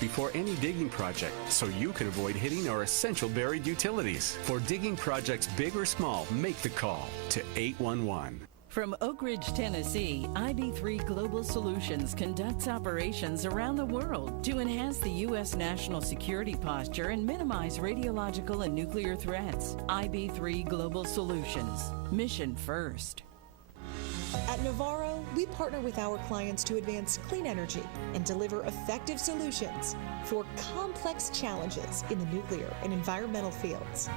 before any digging project so you can avoid hitting our essential buried utilities. For digging projects big or small, make the call to 811. From Oak Ridge, Tennessee, IB3 Global Solutions conducts operations around the world to enhance the U.S. national security posture and minimize radiological and nuclear threats. IB3 Global Solutions. Mission first. At Navarro, we partner with our clients to advance clean energy and deliver effective solutions for complex challenges in the nuclear and environmental fields.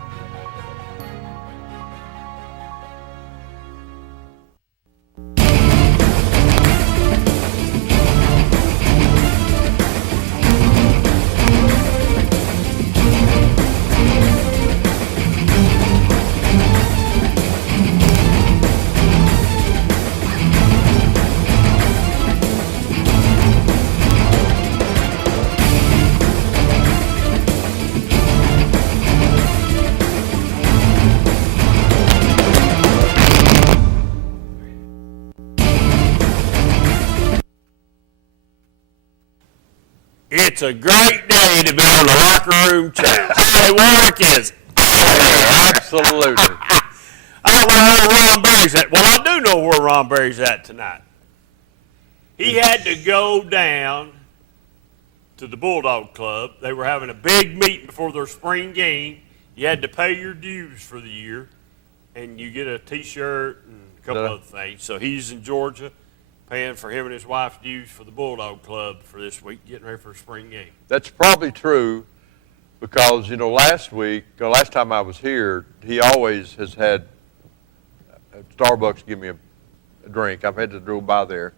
It's a great day to be on the locker room chat. Holly Warwick is absolutely. I don't know where Ron Berry's at. Well, I do know where Ron Berry's at tonight. He had to go down to the Bulldog Club. They were having a big meeting before their spring game. You had to pay your dues for the year, and you get a T-shirt and a couple other things. So he's in Georgia, paying for him and his wife's dues for the Bulldog Club for this week, getting ready for a spring game. That's probably true because, last time I was here, he always has had Starbucks give me a drink. I've had to go by there.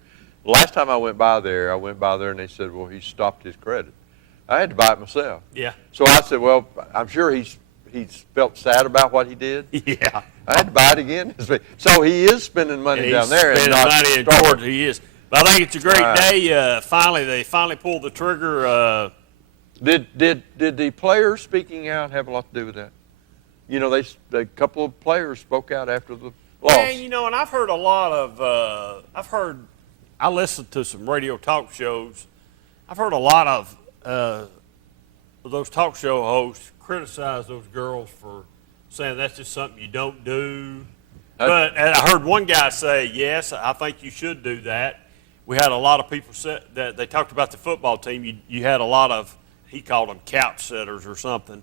The last time I went by there and they said, well, he stopped his credit. I had to buy it myself. Yeah. So I said, well, I'm sure he's felt sad about what he did. Yeah. I had to buy it again. So he is spending money down there. He's spending money in Georgia. He is. But I think it's a great day. They finally pulled the trigger. Did the players speaking out have a lot to do with that? A couple of players spoke out after the loss. Yeah, and I've heard a lot of. I listened to some radio talk shows. I've heard a lot of those talk show hosts criticize those girls for saying that's just something you don't do. But I heard one guy say, yes, I think you should do that. We had a lot of people say that they talked about the football team. You had a lot of, he called them couch setters or something.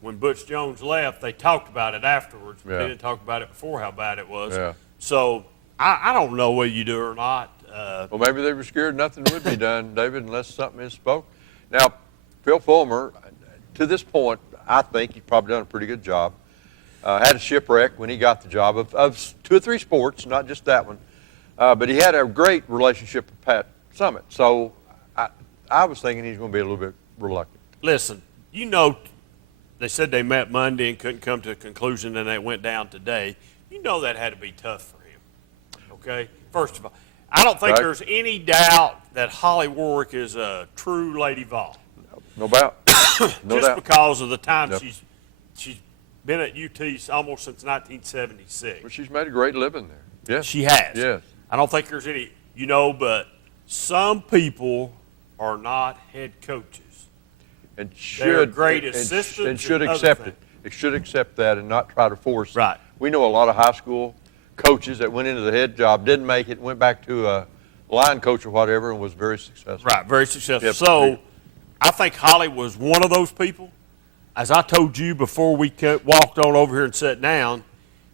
When Butch Jones left, they talked about it afterwards, but they didn't talk about it before how bad it was. Yeah. So I don't know whether you do or not. Well, maybe they were scared nothing would be done, David, unless something is spoke. Now, Phil Fulmer, to this point, I think he's probably done a pretty good job. Had a shipwreck when he got the job of 2 or 3 sports, not just that one. But he had a great relationship with Pat Summitt. So I was thinking he's going to be a little bit reluctant. Listen, they said they met Monday and couldn't come to a conclusion, and they went down today. That had to be tough for him. Okay? First of all, I don't think there's any doubt that Holly Warwick is a true Lady Vol. No doubt. Just because of the time she's been at UT almost since 1976. Well, she's made a great living there. Yes. She has. Yes. I don't think there's any, but some people are not head coaches. And They're great assistants and should accept it. It should accept that and not try to force. Right. We know a lot of high school coaches that went into the head job, didn't make it, went back to a line coach or whatever, and was very successful. Right, very successful. Yep. So I think Holly was one of those people. As I told you before we walked on over here and sat down,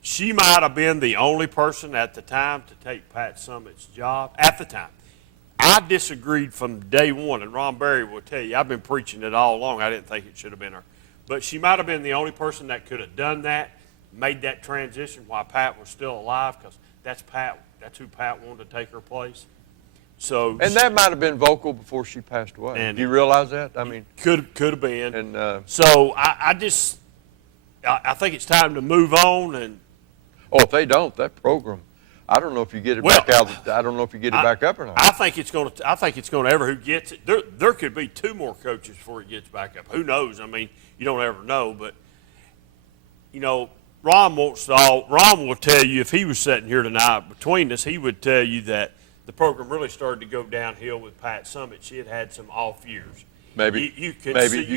she might have been the only person at the time to take Pat Summitt's job at the time. I disagreed from day one, and Ron Berry will tell you, I've been preaching it all along. I didn't think it should have been her. But she might have been the only person that could have done that, made that transition while Pat was still alive, because that's who Pat wanted to take her place. So, and that might have been vocal before she passed away. Do you realize that? I mean, could have been. And so I think it's time to move on. And if they don't, that program, I don't know if you get it back out. I don't know if you get it back up or not. I think it's going to ever who gets it. There could be 2 more coaches before it gets back up. Who knows? I mean, you don't ever know. But Ron will tell you, if he was sitting here tonight between us, he would tell you that the program really started to go downhill with Pat Summitt. She had some off years. Maybe you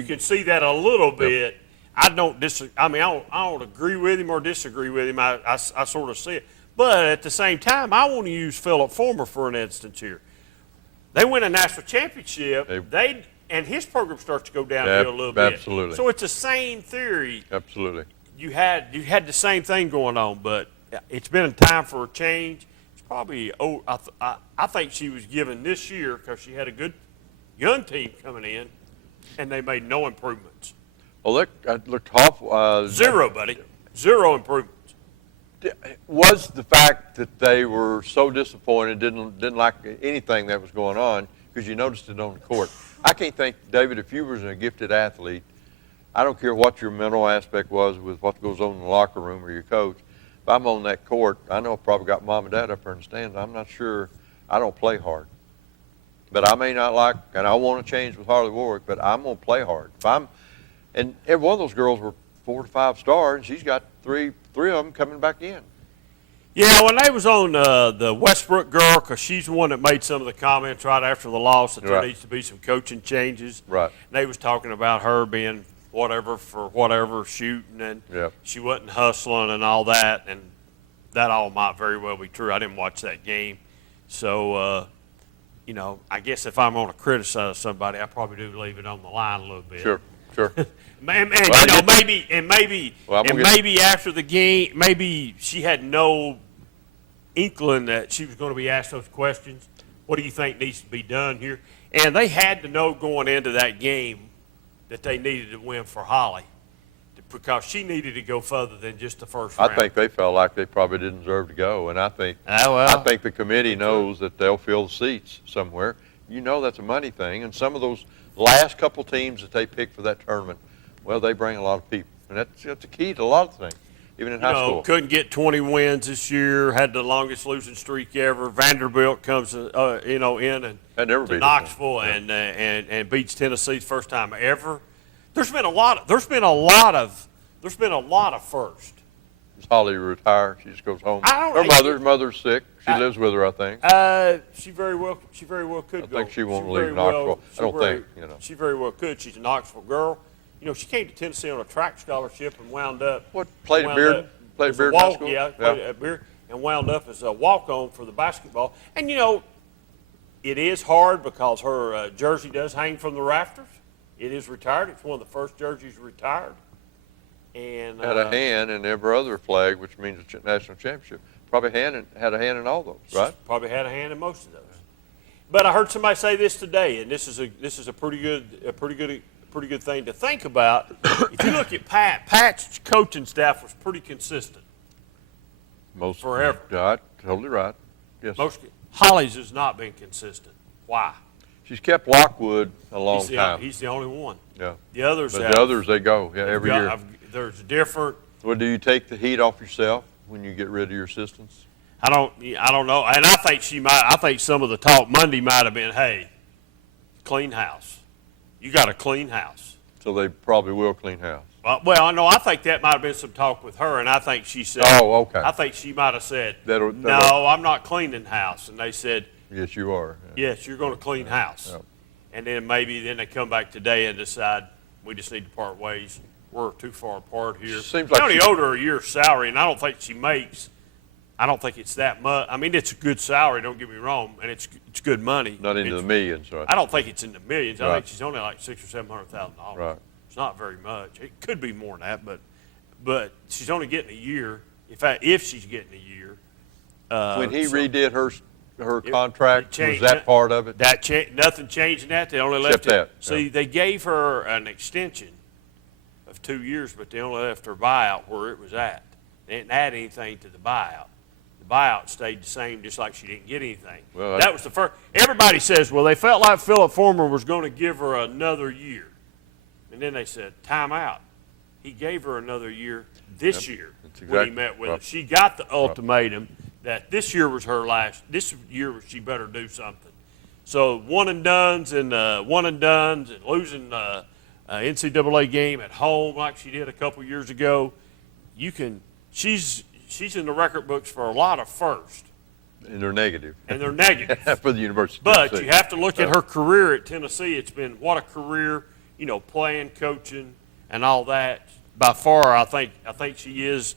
can see that a little bit. I don't disagree. I mean, I don't agree with him or disagree with him. I sort of see it. But at the same time, I want to use Philip Fulmer for an instance here. They win a national championship. And his program starts to go downhill a little bit. Absolutely. So it's the same theory. Absolutely. You had the same thing going on, but it's been a time for a change. It's probably I think she was given this year because she had a good young team coming in, and they made no improvements. Well, looked awful. Zero, buddy. Zero improvements. Was the fact that they were so disappointed, didn't like anything that was going on, because you noticed it on the court. I can't think, David, if you was a gifted athlete, I don't care what your mental aspect was with what goes on in the locker room or your coach. If I'm on that court, I know I probably got mom and dad up there in the stands. I'm not sure. I don't play hard. But I may not like, and I want to change with Harley Warwick, but I'm going to play hard. And every one of those girls were 4 to 5 stars, and she's got three of them coming back in. Yeah, when they was on the Westbrook girl, because she's the one that made some of the comments right after the loss that there needs to be some coaching changes. Right. And they was talking about her being whatever for whatever shooting, and she wasn't hustling and all that, and that all might very well be true. I didn't watch that game. So, I guess if I'm going to criticize somebody, I probably do leave it on the line a little bit. Sure. Maybe after the game, maybe she had no inkling that she was going to be asked those questions. What do you think needs to be done here? And they had to know going into that game that they needed to win for Holly because she needed to go further than just the first round. I think they felt like they probably didn't deserve to go, and I think the committee knows that they'll fill the seats somewhere. That's a money thing, and some of those last couple teams that they pick for that tournament, well, they bring a lot of people, and that's a key to a lot of things, even in high school. Couldn't get 20 wins this year, had the longest losing streak ever. Vanderbilt comes, in and to Knoxville and beats Tennessee the first time ever. There's been a lot of firsts. Does Holly retire? She just goes home. Her mother's sick. She lives with her, I think. She very well could go. I think she won't leave Knoxville. I don't think. She very well could. She's a Knoxville girl. She came to Tennessee on a track scholarship and wound up. Played at Beard high school? Yeah, played at Beard and wound up as a walk-on for the basketball. And, it is hard because her jersey does hang from the rafters. It is retired. It's one of the first jerseys retired. And had a hand in every other flag, which means a national championship. Probably had a hand in all those, right? Probably had a hand in most of those. But I heard somebody say this today, and this is a pretty good thing to think about. If you look at Pat's coaching staff was pretty consistent. Forever. Right, totally right. Yes. Holly's has not been consistent. Why? She's kept Lockwood a long time. He's the only one. Yeah. The others they go every year. There's different. Well, do you take the heat off yourself when you get rid of your assistants? I don't know, and I think I think some of the talk Monday might have been, hey, clean house. You got a clean house. So they probably will clean house. Well, no, I think that might have been some talk with her, and I think she said, oh, okay. I think she might have said, no, I'm not cleaning house. And they said, yes, you are. Yeah. Yes, you're going to clean house. Yeah. And then maybe they come back today and decide we just need to part ways. We're too far apart here. Seems like I only owed her a year's salary, and I don't think she makes. I don't think it's that much. I mean, it's a good salary. Don't get me wrong, and it's good money. Not into the millions, right? I don't think it's in the millions. Right. I think she's only like $600,000 or $700,000. Right. It's not very much. It could be more than that, but she's only getting a year. If she's getting a year. When he redid her contract, was that part of it? Nothing changed in that. They only left it. See, they gave her an extension of 2 years, but they only left her buyout where it was at. They didn't add anything to the buyout. The buyout stayed the same, just like she didn't get anything. Well, that was the first. Everybody says, well, they felt like Philip Fulmer was going to give her another year. And then they said, time out. He gave her another year this year when he met with her. She got the ultimatum that this year was her last. This year she better do something. So one and dones and losing an NCAA game at home like she did a couple years ago. She's in the record books for a lot of firsts. And they're negative. And they're negative. For the University of But Tennessee. you have to look at her career at Tennessee. It's been what a career, playing, coaching, and all that. By far, I think she is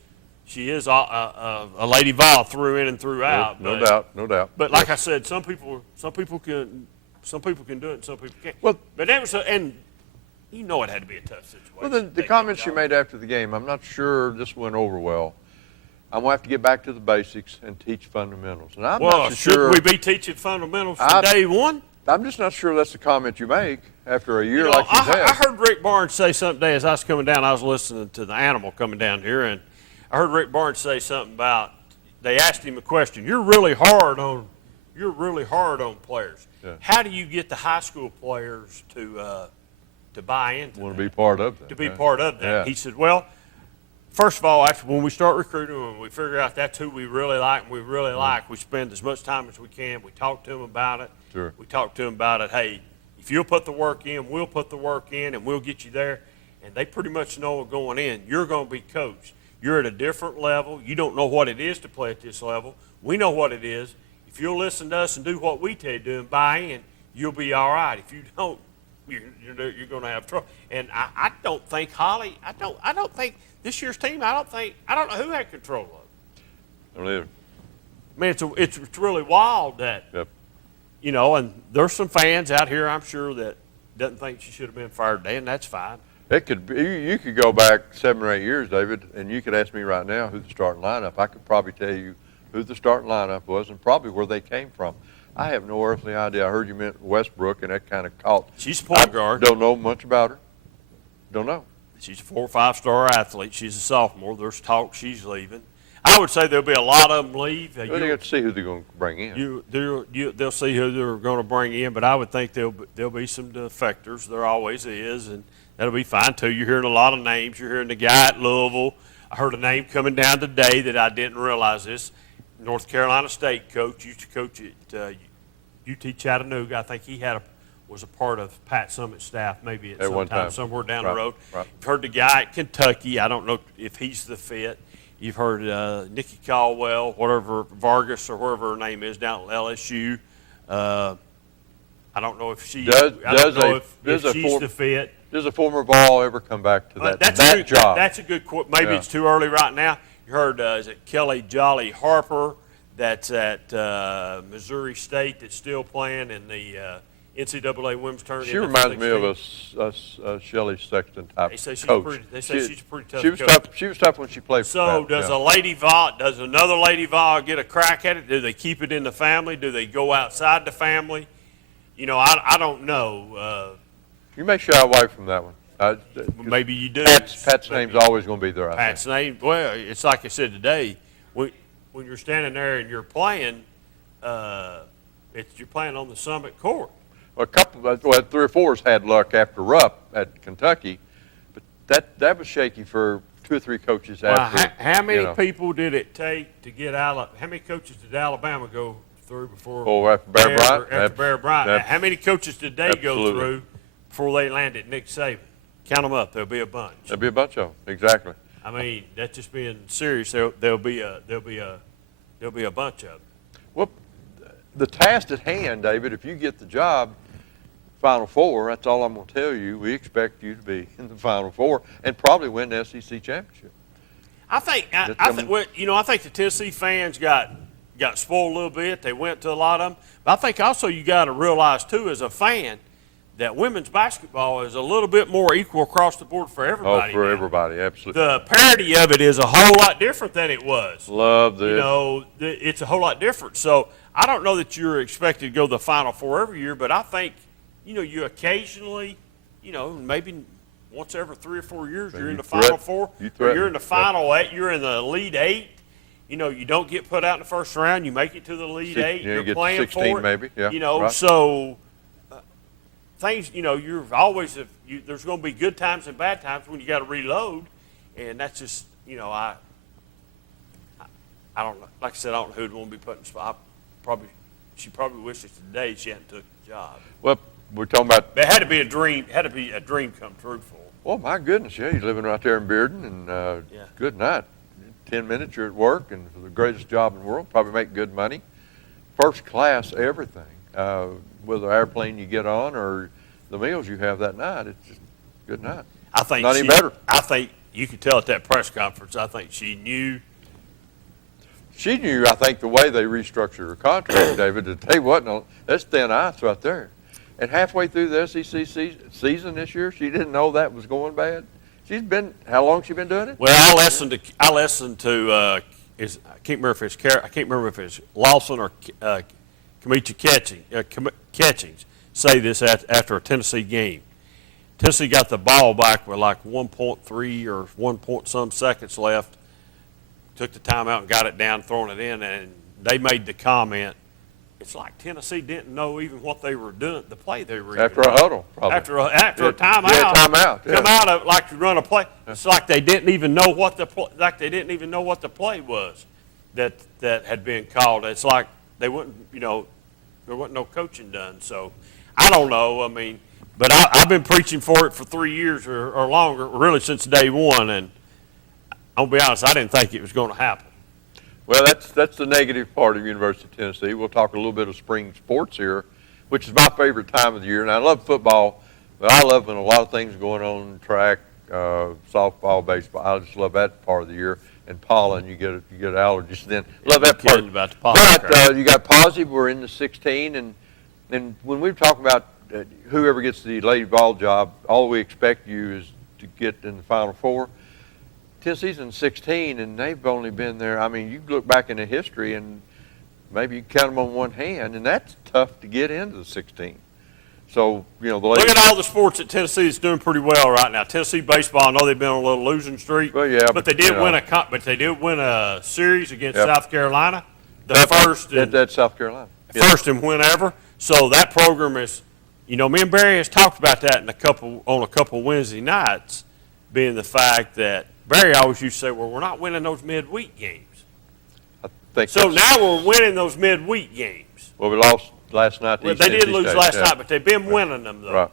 a Lady Vol through in and throughout. No doubt. But like I said, some people can do it, and some people can't. Well, but that was and it had to be a tough situation. Well, the comments she made after the game, I'm not sure this went over well. I'm going to have to get back to the basics and teach fundamentals. And I'm not so sure. Should we be teaching fundamentals from day one? I'm just not sure that's the comment you make after a year like you've had. I heard Rick Barnes say something today as I was coming down. I was listening to the animal coming down here, and I heard Rick Barnes say something about, they asked him a question. You're really hard on players. Yeah. How do you get the high school players to buy into Want that? to be part of that. To be part of that. Yeah. He said, well, first of all, when we start recruiting them, we figure out that's who we really like and we really like, we spend as much time as we can. We talk to them about it. Sure. We talk to them about it. Hey, if you'll put the work in, we'll put the work in, and we'll get you there. And they pretty much know going in, you're going to be coached. You're at a different level. You don't know what it is to play at this level. We know what it is. If you'll listen to us and do what we tell you to do and buy in, you'll be all right. If you don't, you're going to have trouble. And I don't think Holly. I don't think this year's team. I don't know who had control of it. I don't either. I mean, it's really wild that Yep. and there's some fans out here, I'm sure, that doesn't think she should have been fired today, and that's fine. It could be, you could go back 7 or 8 years, David, and you could ask me right now who the starting lineup. I could probably tell you who the starting lineup was and probably where they came from. I have no earthly idea. I heard you meant Westbrook, and that kind of caught. She's a point guard. Don't know much about her. Don't know. She's a 4 or 5 star athlete. She's a sophomore. There's talk she's leaving. I would say there'll be a lot of them leave. Well, you have to see who they're going to bring in. They'll see who they're going to bring in, but I would think there'll be some defectors. There always is, and that'll be fine too. You're hearing a lot of names. You're hearing the guy at Louisville. I heard a name coming down today that I didn't realize this. North Carolina State coach, used to coach at UT Chattanooga. I think he was a part of Pat Summitt's staff maybe at some time somewhere down the road. Right. You've heard the guy at Kentucky. I don't know if he's the fit. You've heard Nikki Caldwell, whatever, Vargas or whoever her name is down at LSU. I don't know if she's the fit. Does a former Vol ever come back to that job? That's a good quote. Maybe it's too early right now. You heard, is it Kelly Jolly Harper that's at Missouri State that's still playing in the NCAA women's tournament? She reminds me of a Shelley Sexton type coach. They say she's a pretty tough coach. She was tough when she played for So Pat. does another Lady Vol get a crack at it? Do they keep it in the family? Do they go outside the family? I don't know. You may shy away from that one. Maybe you do. Pat's name's always going to be there. Pat's name. Well, it's like I said today. When you're standing there and you're playing, you're playing on the Summit court. Well, 3 or 4's had luck after Rupp at Kentucky, but that was shaky for 2 or 3 coaches after. How many people did it take to get How many coaches did Alabama go through before? Oh, after Bear Bryant. After Bear Bryant. How many coaches did they go through before they landed Nick Saban? Count them up. There'll be a bunch. There'll be a bunch of them. Exactly. I mean, that's just being serious. There'll be a bunch of them. Well, the task at hand, David, if you get the job, Final Four, that's all I'm going to tell you. We expect you to be in the Final Four and probably win the SEC championship. I think the Tennessee fans got spoiled a little bit. They went to a lot of them. But I think also you got to realize, too, as a fan, that women's basketball is a little bit more equal across the board for everybody. Oh, for everybody, absolutely. The parity of it is a whole lot different than it was. Love this. It's a whole lot different. So I don't know that you're expected to go to the Final Four every year, but I think, you occasionally, maybe once every 3 or 4 years, you're in the Final Four. You're in the Final 8. You're in the Elite 8. You don't get put out in the first round. You make it to the Elite 8. You You're get playing 16 for it. Maybe. Yeah, right. So things, you're always, there's going to be good times and bad times when you got to reload. And that's just, I don't know. Like I said, I don't know who'd want to be put in the spot. She probably wishes today she hadn't took the job. Well, we're talking about. It had to be a dream. Had to be a dream come true for her. Oh my goodness! Yeah, you're living right there in Bearden, and good night. 10 minutes you're at work, and for the greatest job in the world, probably make good money. first class everything. Whether airplane you get on or the meals you have that night, it's just good night. I think not any better. I think you could tell at that press conference. I think she knew. She knew. I think the way they restructured her contract, David, that they wasn't on. That's thin ice right there. And halfway through the SEC season this year, she didn't know that was going bad. She's been. How long she been doing it? Well, I listened to. I can't remember if it's Lawson or Kamichi Catchings say this after a Tennessee game. Tennessee got the ball back with like 1.3 or 1 point some seconds left. Took the timeout and got it down, throwing it in, and they made the comment. It's like Tennessee didn't know even what they were doing, the play they were after a huddle, probably. After a timeout. Yeah, timeout. Yeah. Come out of like to run a play. It's like they didn't even know what the play was that had been called. It's like they wouldn't, there wasn't no coaching done. So I don't know. I mean, but I've been preaching for it for 3 years or longer, really since day one, and I'll be honest, I didn't think it was going to happen. Well, that's the negative part of University of Tennessee. We'll talk a little bit of spring sports here, which is my favorite time of the year. And I love football, but I love when a lot of things going on, track, softball, baseball. I just love that part of the year. And pollen, you get allergies. Then love that part. About the pollen, but you got positive. We're in the 16, and when we talk about whoever gets the Lady Vol job, all we expect you is to get in the Final Four. Tennessee's in 16, and they've only been there. I mean, you look back in the history, and maybe you count them on one hand, and that's tough to get into the 16. So, the look at all the sports that Tennessee is doing pretty well right now. Tennessee baseball, I know they've been on a little losing streak. Well, yeah, but they did win a series against South Carolina. That's South Carolina. First and whenever. So that program is, me and Barry has talked about that on a couple Wednesday nights, being the fact that Barry always used to say, well, we're not winning those midweek games. I think so now we're winning those midweek games. Well, we lost last night. Well, they did lose last night, but they've been winning them, though. Right.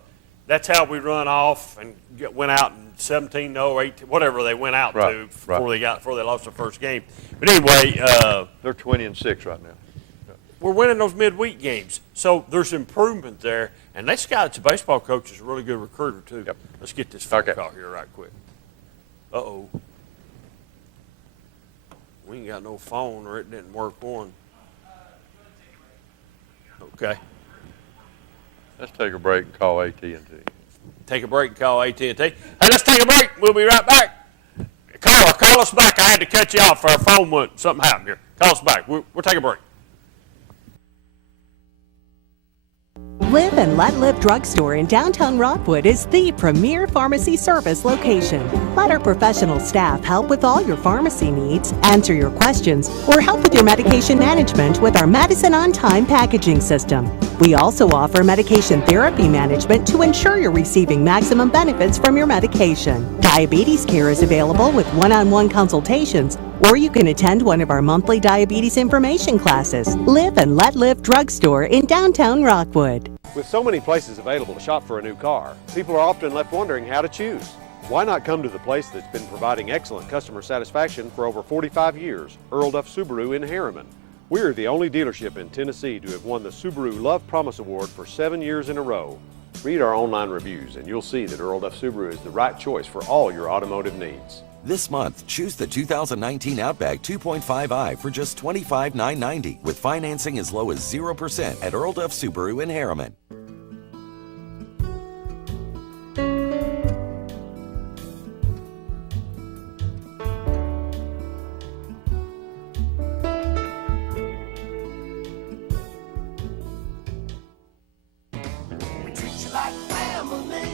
That's how we run off and went out in 17-0, 18, whatever they went out to before they lost their first game. But anyway. They're 20-6 right now. We're winning those midweek games. So there's improvement there. And they scouted the baseball coach is a really good recruiter, too. Yep. Let's get this phone call here right quick. Uh-oh. We ain't got no phone, or it didn't work one. Okay. Let's take a break and call AT&T. Take a break and call AT&T. Hey, let's take a break. We'll be right back. Call us back. I had to cut you off. Our phone went. Something happened here. Call us back. We'll take a break. Live and Let Live Drugstore in downtown Rockwood is the premier pharmacy service location. Let our professional staff help with all your pharmacy needs, answer your questions, or help with your medication management with our Medicine on Time packaging system. We also offer medication therapy management to ensure you're receiving maximum benefits from your medication. Diabetes care is available with one-on-one consultations, or you can attend one of our monthly diabetes information classes. Live and Let Live Drugstore in downtown Rockwood. With so many places available to shop for a new car, people are often left wondering how to choose. Why not come to the place that's been providing excellent customer satisfaction for over 45 years, Earl Duff Subaru in Harriman. We're the only dealership in Tennessee to have won the Subaru Love Promise Award for 7 years in a row. Read our online reviews and you'll see that Earl Duff Subaru is the right choice for all your automotive needs. This month, choose the 2019 Outback 2.5i for just $25,990 with financing as low as 0% at Earl Duff Subaru in Harriman. We treat you like family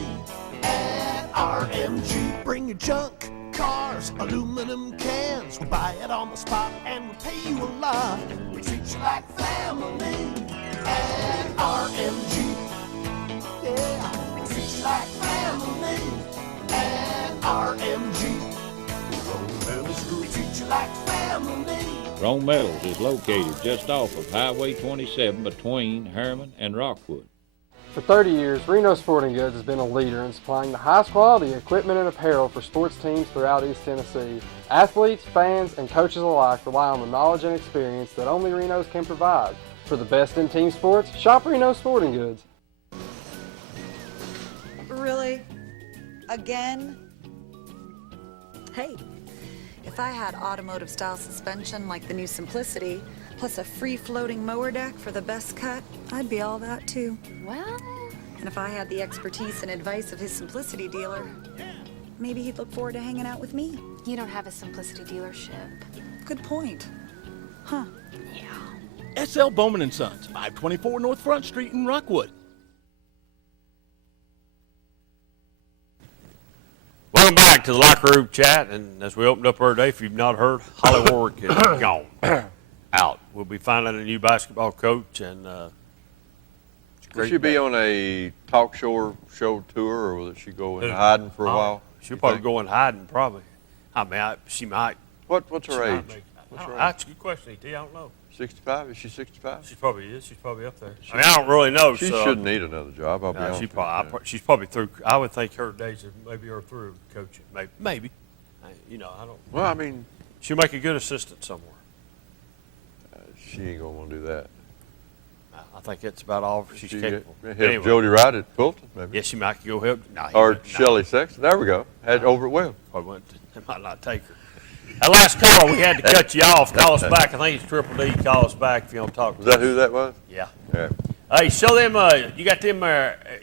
at RMG. Bring your junk. Cars, aluminum cans, we buy it on the spot and we pay you a lot. We treat you like family at RMG. Yeah, we treat you like family at RMG. We treat you like family. Rome Metals is located just off of Highway 27 between Harriman and Rockwood. For 30 years, Reno Sporting Goods has been a leader in supplying the highest quality equipment and apparel for sports teams throughout East Tennessee. Athletes, fans, and coaches alike rely on the knowledge and experience that only Reno's can provide. For the best in team sports, shop Reno Sporting Goods. Really? Again? Hey, if I had automotive style suspension like the new Simplicity, plus a free floating mower deck for the best cut, I'd be all that too. Well... And if I had the expertise and advice of his Simplicity dealer, maybe he'd look forward to hanging out with me. You don't have a Simplicity dealership. Good point. Huh. Yeah. SL Bowman & Sons, 524 North Front Street in Rockwood. Welcome back to the Locker Room Chat, and as we opened up our day, if you've not heard, Holly Warwick is gone, out. We'll be finding a new basketball coach, and will she be on a talk show tour, or will she go in hiding for a while? She'll probably go in hiding, probably. I mean, she might. What's her age? That's a good question, E.T. I don't know. 65? Is she 65? She probably is. She's probably up there. I mean, I don't really know. She shouldn't need another job. I'll be honest. She's probably through. I would think her days maybe are through coaching. Maybe. I don't. Well, I mean, she'll make a good assistant somewhere. She ain't gonna want to do that. I think that's about all she's capable. Help Jody Wright at Fulton, maybe. Yeah, she might go help. Or Shelley Sexton. There we go. Had over at Will. They might not take her. That last call, we had to cut you off. Call us back. I think it's Triple D. Call us back if you want to talk. Was that who that was? Yeah. Yeah. Hey, show them. You got them.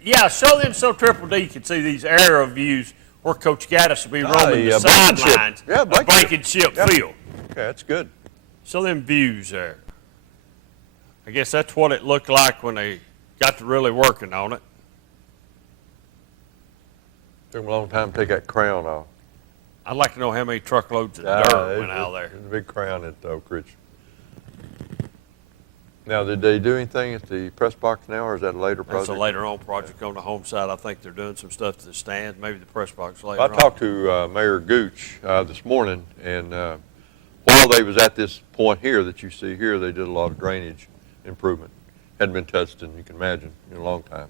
Yeah, show them so Triple D can see these aerial views where Coach Gaddis will be roaming the sidelines of Blankenship Field. Okay, that's good. Show them views there. I guess that's what it looked like when they got to really working on it. Took them a long time to take that crown off. I'd like to know how many truckloads of dirt went out there. There's a big crown at Oak Ridge. Now, did they do anything at the press box now, or is that a later project? That's a later on project on the home side. I think they're doing some stuff to the stands, maybe the press box later on. I talked to Mayor Gooch this morning, and while they was at this point here that you see here, they did a lot of drainage improvement. Hadn't been touched in, you can imagine, in a long time.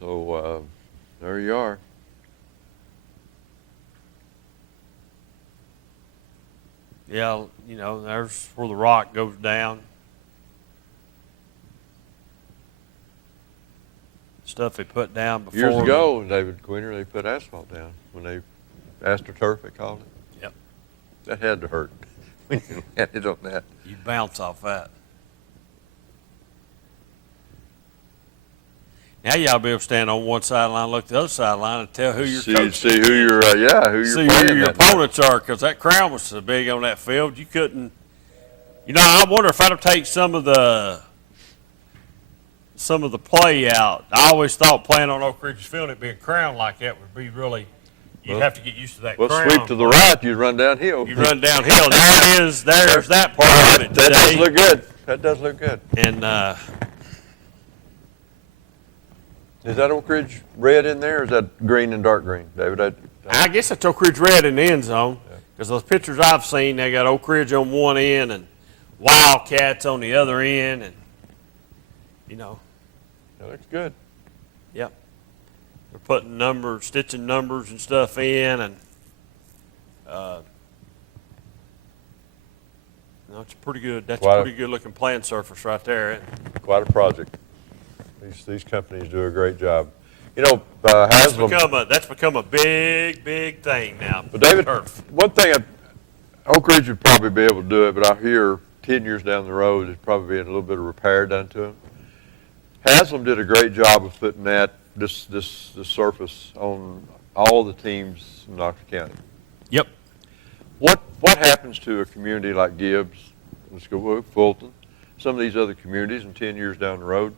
So there you are. Yeah, there's where the rock goes down. Stuff they put down before. Years ago, David Quinter, they put asphalt down when they AstroTurf, they called it. Yep. That had to hurt when you landed on that. You bounce off that. Now y'all be able to stand on one sideline, look at the other sideline, and tell who you're coaching. See who you're, who you're see playing. Who your opponents are, because that crowd was so big on that field, you couldn't. I wonder if that'll take some of the play out. I always thought playing on Oak Ridge's field, it being crowned like that would be really. You'd have to get used to that. Well, crown. sweep to the right, you'd run downhill. You run downhill. There's that part of it today. That does look good. That does look good. And. Is that Oak Ridge red in there, or is that green and dark green, David? I guess it's Oak Ridge red in the end zone, because those pictures I've seen, they got Oak Ridge on one end and Wildcats on the other end, and That looks good. Yep. They're putting stitching numbers and stuff in, and it's pretty good. That's a pretty good looking playing surface right there. Quite a project. These companies do a great job. Haslam. That's become a big, big thing now. But David, one thing, Oak Ridge would probably be able to do it, but I hear 10 years down the road, there's probably being a little bit of repair done to them. Haslam did a great job of putting this surface on all the teams in Knox County. Yep. What happens to a community like Gibbs, let's go with Fulton, some of these other communities, in 10 years down the road?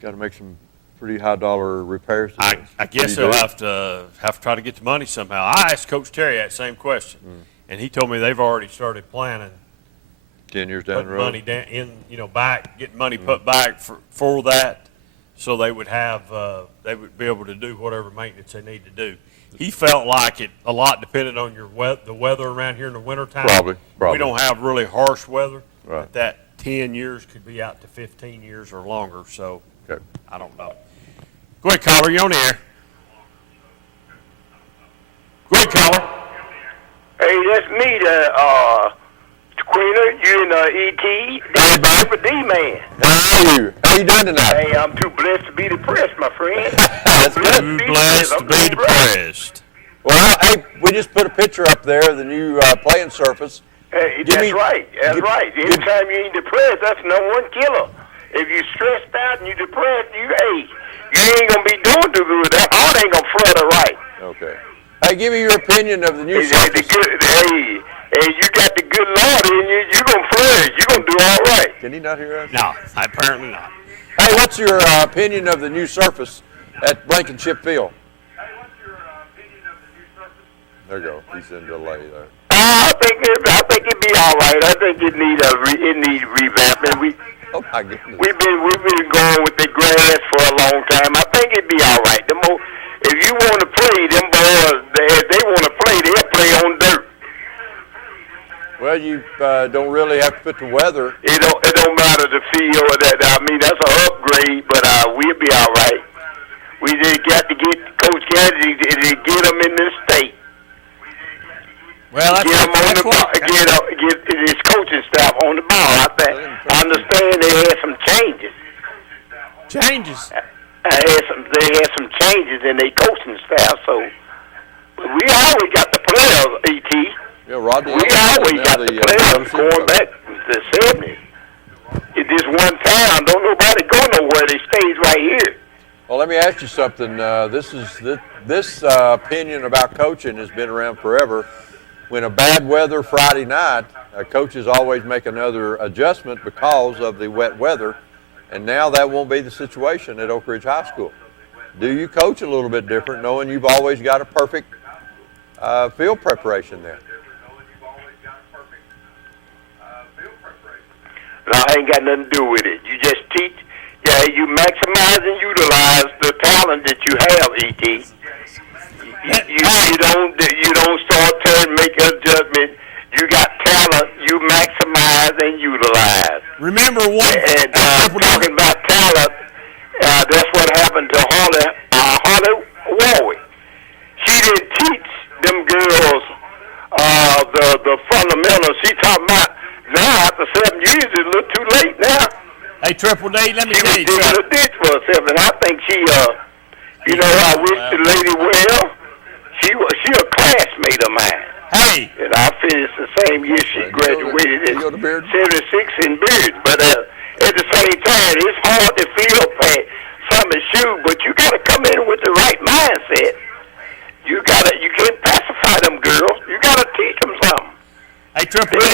Got to make some pretty high dollar repairs. I guess they'll have to try to get the money somehow. I asked Coach Terry that same question, and he told me they've already started planning. 10 years down the road. Money back, getting money put back for that, so they would be able to do whatever maintenance they need to do. He felt like it a lot depended on the weather around here in the wintertime. Probably. We don't have really harsh weather. Right. But that 10 years could be out to 15 years or longer. So. Okay. I don't know. Go ahead, caller. You're on the air. Go ahead, caller. Hey, that's me, the Queena, you and E.T. Super D-Man. How are you? How you doing tonight? Hey, I'm too blessed to be depressed, my friend. That's good. Too blessed to be depressed. Well, hey, we just put a picture up there of the new playing surface. Hey, that's right. That's right. Anytime you ain't depressed, that's number one killer. If you stressed out and you depressed, you ain't gonna be doing too good. That heart ain't gonna flutter right. Okay. Hey, give me your opinion of the new surface. Hey, you got the good Lord in you. You gonna flourish. You gonna do all right. Can he not hear us? No, apparently not. Hey, what's your opinion of the new surface at Blankenship Field? There you go. He's in delay there. I think it'd be all right. I think it need revamping. Oh my goodness. We've been going with the grass for a long time. I think it'd be all right. If you want to play, them boys, if they want to play, they'll play on dirt. Well, you don't really have to put the weather. It don't matter the field or that. I mean, that's an upgrade, but we'll be all right. We just got to get Coach Kennedy to get them in this state. Well, get his coaching staff on the ball. I understand they had some changes. They had some changes in their coaching staff, so we always got the players, E.T. Yeah, Rodney. We always got the players going back to the 70s. It just one time, don't nobody go nowhere. They stays right here. Well, let me ask you something. This opinion about coaching has been around forever. When a bad weather Friday night, coaches always make another adjustment because of the wet weather, and now that won't be the situation at Oak Ridge High School. Do you coach a little bit different, knowing you've always got a perfect field preparation there? No, I ain't got nothing to do with it. You just teach. Yeah, you maximize and utilize the talent that you have, E.T. You don't start to make an adjustment. You got talent. You maximize and utilize. Remember one. And talking about talent, that's what happened to Holly Warwick. She didn't teach them girls the fundamentals. She talking about now after 7 years, it's a little too late now. Hey, Triple D, let me tell you. She was digging a ditch for herself, and I think she, I wish the lady well. She a classmate of mine. Hey. And I finished the same year she graduated in 76 in Beard. But at the same time, it's hard to fill some shoes, but you got to come in with the right mindset. You can't pacify them girls. You got to teach them something. Hey, Triple D.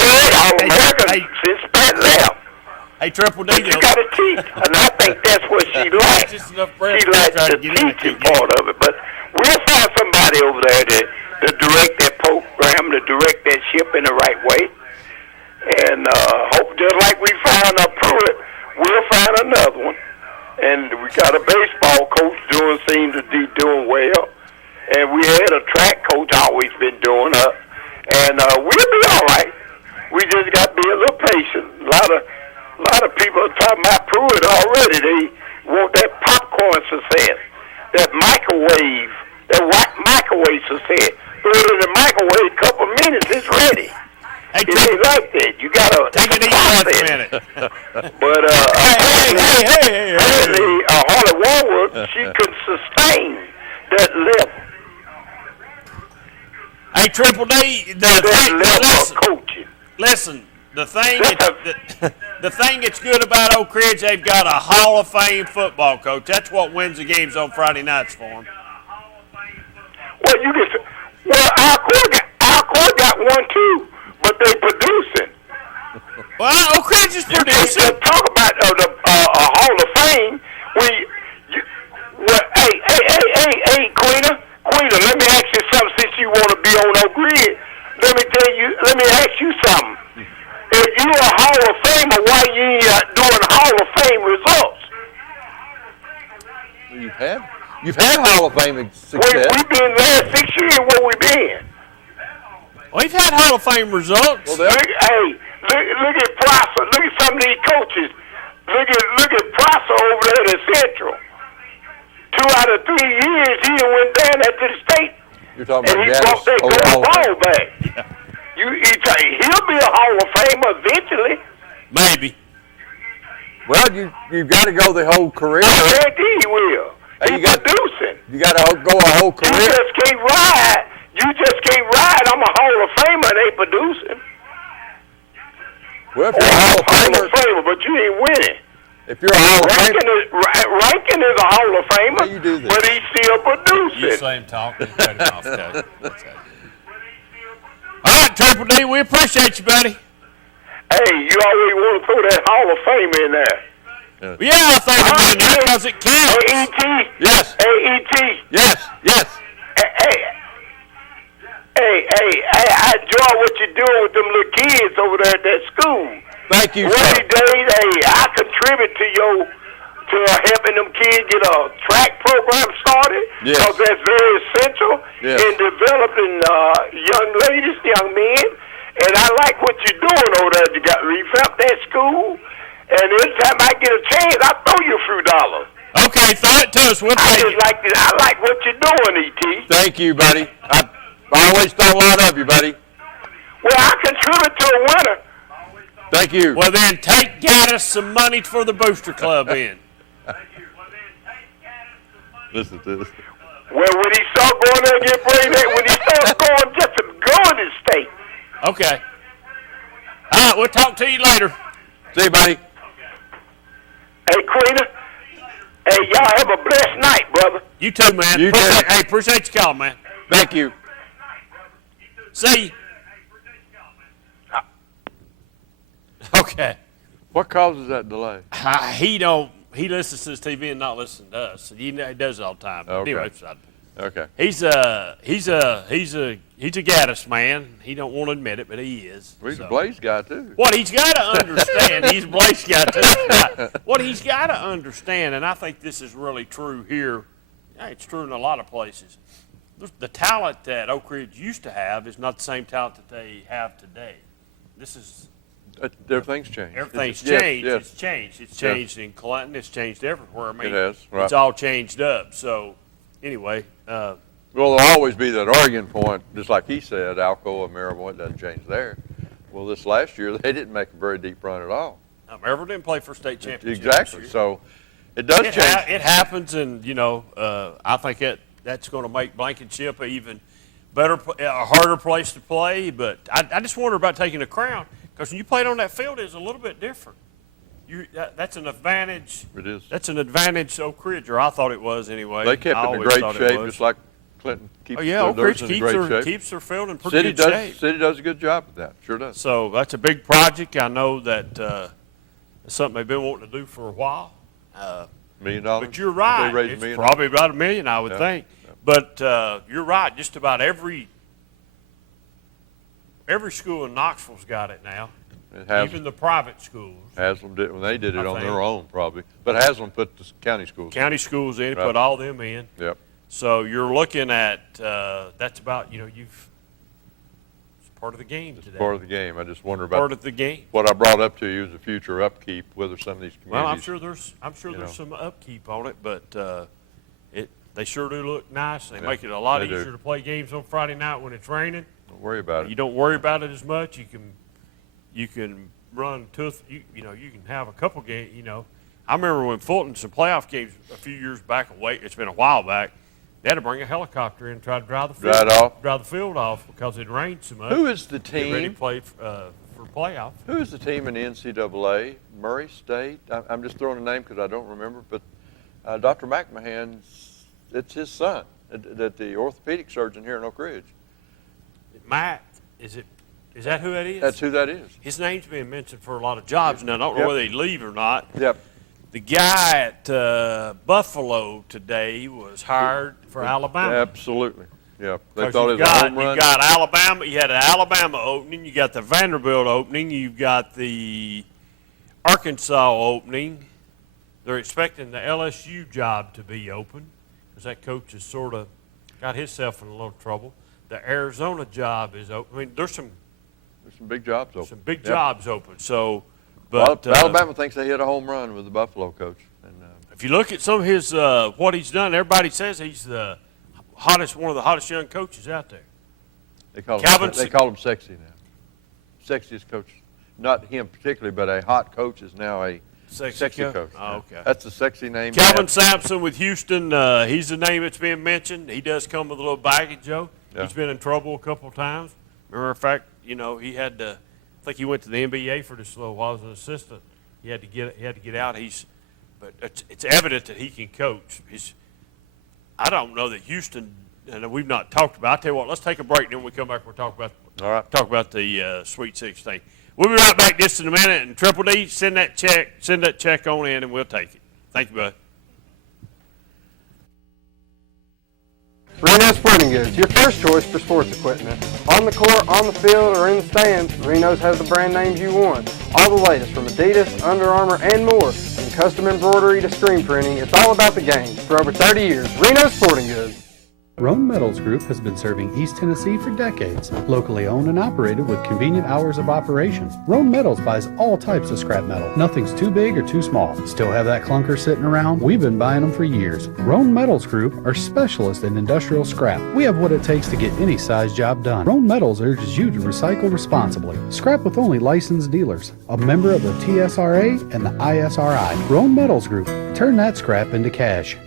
Since Pat left. Hey, Triple D. You got to teach, and I think that's what she likes. She likes the teaching part of it. But we'll find somebody over there to direct that program, to direct that ship in the right way. And hope just like we found a Pruitt, we'll find another one. And we got a baseball coach seems to be doing well. And we had a track coach always been doing up. And we'll be all right. We just got to be a little patient. A lot of people are talking about Pruitt already. They want that popcorn success, that microwave success. Throw it in the microwave, a couple of minutes, it's ready. Hey, it ain't like that. You gotta take it easy a minute. But hey. Holly Warwick, she could sustain that level. Hey, Triple D, listen. The thing that's good about Oak Ridge, they've got a Hall of Fame football coach. That's what wins the games on Friday nights for them. Well, Alcoa got one too, but they producing. Well, Oak Ridge is producing. You talk about the Hall of Fame. Hey, Queena, let me ask you something. Since you want to be on Oak Ridge, let me ask you something. If you're a Hall of Famer, why you ain't doing Hall of Fame results? You've had Hall of Fame success. We've been last 6 years where we been. We've had Hall of Fame results. Well, look at Prosser. Look at some of these coaches. Look at Prosser over there at Central. 2 out of 3 years, he went down there to the state. You're talking and about he brought that gold ball back. He'll be a Hall of Famer eventually. Maybe. Well, you've got to go the whole career. I guarantee he will. Hey, He's producing. You got to go a whole career. You just can't ride. I'm a Hall of Famer and ain't producing. Well, if you're a Hall of Famer, but you ain't winning. If you're a Hall of Famer. Rankin is a Hall of Famer, you do this. but he's still producing. You say him talking. Cut him off, okay. All right, Triple D, we appreciate you, buddy. Hey, you always want to throw that Hall of Fame in there. Yeah, I think I'm in there because it counts. Hey, E.T. Yes. Hey, E.T. Yes. Hey, I enjoy what you're doing with them little kids over there at that school. Thank you, One sir. of these days, I contribute to helping them kids get a track program started. Yes. Because that's very essential Yes. in developing young ladies, young men. And I like what you're doing over there. You got revamp that school. And anytime I get a chance, I throw you a few dollars. Okay, throw it to us. We'll take it. I like what you're doing, E.T. Thank you, buddy. I always thought a lot of you, buddy. Well, I contribute to a winner. Thank you. Well, then get us some money for the Booster Club in. Listen to this. Well, when he start going there and get brain that, when he starts going just to go in his state. Okay. All right, we'll talk to you later. See you, buddy. Hey, Queena. Hey, y'all have a blessed night, brother. You too, man. You too. Appreciate your call, man. Thank you. See you. Okay. What causes that delay? He listens to his TV and not listen to us. He does it all the time. Okay. Anyway, Okay. he's a Gaddis man. He don't want to admit it, but he is. Well, he's a Blaze guy, too. What he's got to understand, he's a Blaze guy, too. What he's got to understand, and I think this is really true here, it's true in a lot of places, the talent that Oak Ridge used to have is not the same talent that they have today. This is... Everything's changed. Everything's changed. Yes. It's changed. It's changed in Clinton. It's changed everywhere. I mean, It has, right. It's all changed up. So, anyway. Well, there'll always be that arguing point, just like he said, Alcoa and Maryville, it doesn't change there. Well, this last year, they didn't make a very deep run at all. Maryville didn't play for state championship. Exactly. So, it does change. It happens, and, I think that's going to make Blankenship an even better, a harder place to play. But I just wonder about taking a crown. Because when you played on that field, it's a little bit different. That's an advantage. It is. That's an advantage to Oak Ridge, or I thought it was anyway. They kept it in great shape, just like Clinton keeps Oak Ridge in great shape. keeps their field in pretty good shape. City does a good job of that. Sure does. So that's a big project. I know that it's something they've been wanting to do for a while. $1 million? But you're right. It's probably about $1 million, I would think. Yeah. But you're right. Just about every school in Knoxville's got it now. Even the private schools. Haslam did when they did it on their own, probably. But Haslam put the county schools. County schools in, put all them in. Yep. So you're looking at that's about it's part of the game today. It's part of the game. I just wonder about part of the game. What I brought up to you is the future upkeep, whether some of these communities. Well, I'm sure there's some upkeep on it, but they sure do look nice. They make it a lot easier to play games on Friday night when it's raining. Don't worry about it. You don't worry about it as much. You can run you can have a couple games. I remember when Fulton some playoff games a few years back. It's been a while back. They had to bring a helicopter in and try to drive the field off because it rained so much. Who is the team? They already played for playoff. Who is the team in the NCAA? Murray State. I'm just throwing a name because I don't remember. But Dr. McMahon, it's his son, the orthopedic surgeon here in Oak Ridge. Matt, is that who that is? That's who that is. His name's being mentioned for a lot of jobs now. I don't know whether he'd leave or not. Yep. The guy at Buffalo today was hired for Alabama. Absolutely. Yeah. They thought it was a home run. You got Alabama. You had an Alabama opening. You got the Vanderbilt opening. You've got the Arkansas opening. They're expecting the LSU job to be open because that coach has sort of got himself in a little trouble. The Arizona job is open. I mean, there's some big jobs open. Some big jobs open. So, but Alabama thinks they hit a home run with the Buffalo coach. And if you look at some of his what he's done, everybody says he's one of the hottest young coaches out there. They call him sexy now. sexiest coach. Not him particularly, but a hot coach is now a sexy coach. Oh, okay. That's a sexy name. Calvin Sampson with Houston. He's the name that's being mentioned. He does come with a little baggage, Joe. Yeah. He's been in trouble a couple of times. Matter of fact, he had to. I think he went to the NBA for just a little while as an assistant. He had to get out. But it's evident that he can coach. I don't know that Houston, and we've not talked about. I'll tell you what. Let's take a break, and then when we come back, we'll talk about the Sweet 16. We'll be right back just in a minute. And Triple D, send that check on in, and we'll take it. Thank you, bud. Reno Sporting Goods, your first choice for sports equipment. On the court, on the field, or in the stands, Reno's has the brand names you want. All the latest from Adidas, Under Armour, and more. From custom embroidery to screen printing, it's all about the game. For over 30 years, Reno Sporting Goods. Roan Metals Group has been serving East Tennessee for decades. Locally owned and operated with convenient hours of operation. Roan Metals buys all types of scrap metal. Nothing's too big or too small. Still have that clunker sitting around? We've been buying them for years. Roan Metals Group are specialists in industrial scrap. We have what it takes to get any size job done. Roan Metals urges you to recycle responsibly. Scrap with only licensed dealers. A member of the TSRA and the ISRI. Roan Metals Group. Turn that scrap into cash.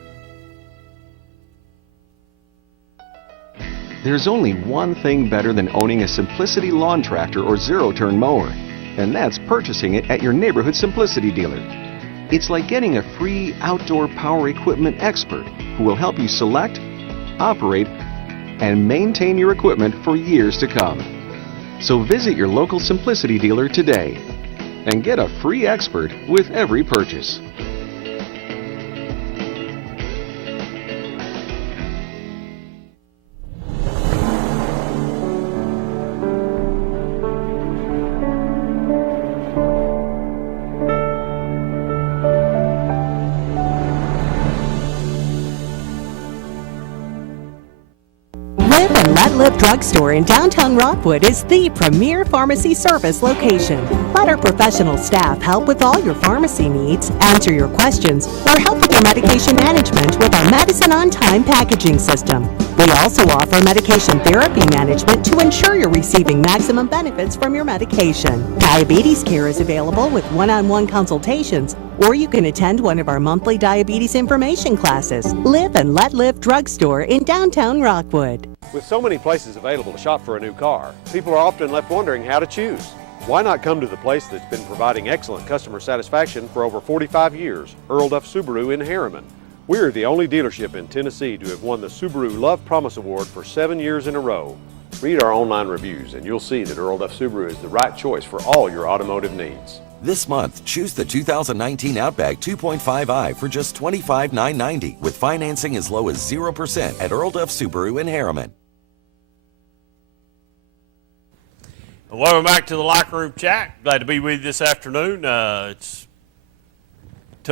There's only one thing better than owning a Simplicity lawn tractor or zero-turn mower, and that's purchasing it at your neighborhood Simplicity dealer. It's like getting a free outdoor power equipment expert who will help you select, operate, and maintain your equipment for years to come. So visit your local Simplicity dealer today and get a free expert with every purchase. Live Drugstore in downtown Rockwood is the premier pharmacy service location. Let our professional staff help with all your pharmacy needs, answer your questions, or help with your medication management with our Medicine on Time packaging system. We also offer medication therapy management to ensure you're receiving maximum benefits from your medication. Diabetes care is available with one-on-one consultations, or you can attend one of our monthly diabetes information classes. Live and Let Live Drugstore in downtown Rockwood. With so many places available to shop for a new car, people are often left wondering how to choose. Why not come to the place that's been providing excellent customer satisfaction for over 45 years, Earl Duff Subaru in Harriman? We're the only dealership in Tennessee to have won the Subaru Love Promise Award for 7 years in a row. Read our online reviews and you'll see that Earl Duff Subaru is the right choice for all your automotive needs. This month, choose the 2019 Outback 2.5i for just $25,990 with financing as low as 0% at Earl Duff Subaru in Harriman. Welcome back to the Locker Room Chat. Glad to be with you this afternoon. To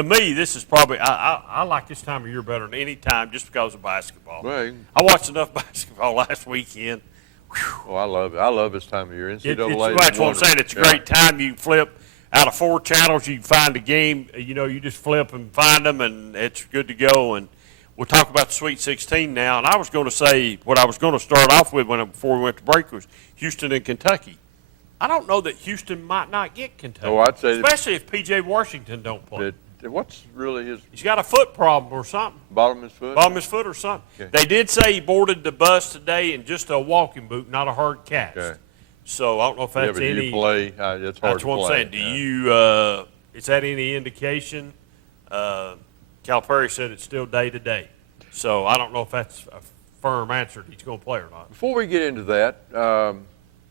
me, this is probably, I like this time of year better than any time just because of basketball. Right. I watched enough basketball last weekend. Oh, I love it. I love this time of year. NCAA. That's what I'm saying. It's a great time. You flip out of 4 channels, you can find a game. You just flip and find them, and it's good to go. And we'll talk about the Sweet 16 now. And I was going to say what I was going to start off with before we went to break was Houston and Kentucky. I don't know that Houston might not get Kentucky. Oh, I'd say especially if P.J. Washington don't play. What's really his? He's got a foot problem or something. Bottom of his foot? Bottom of his foot or something. Okay. They did say he boarded the bus today in just a walking boot, not a hard cast. Okay. So I don't know if that's any. You play. It's hard that's to play. That's what I'm saying. Do you? Is that any indication? Calipari said it's still day to day. So I don't know if that's a firm answer that he's going to play or not. Before we get into that,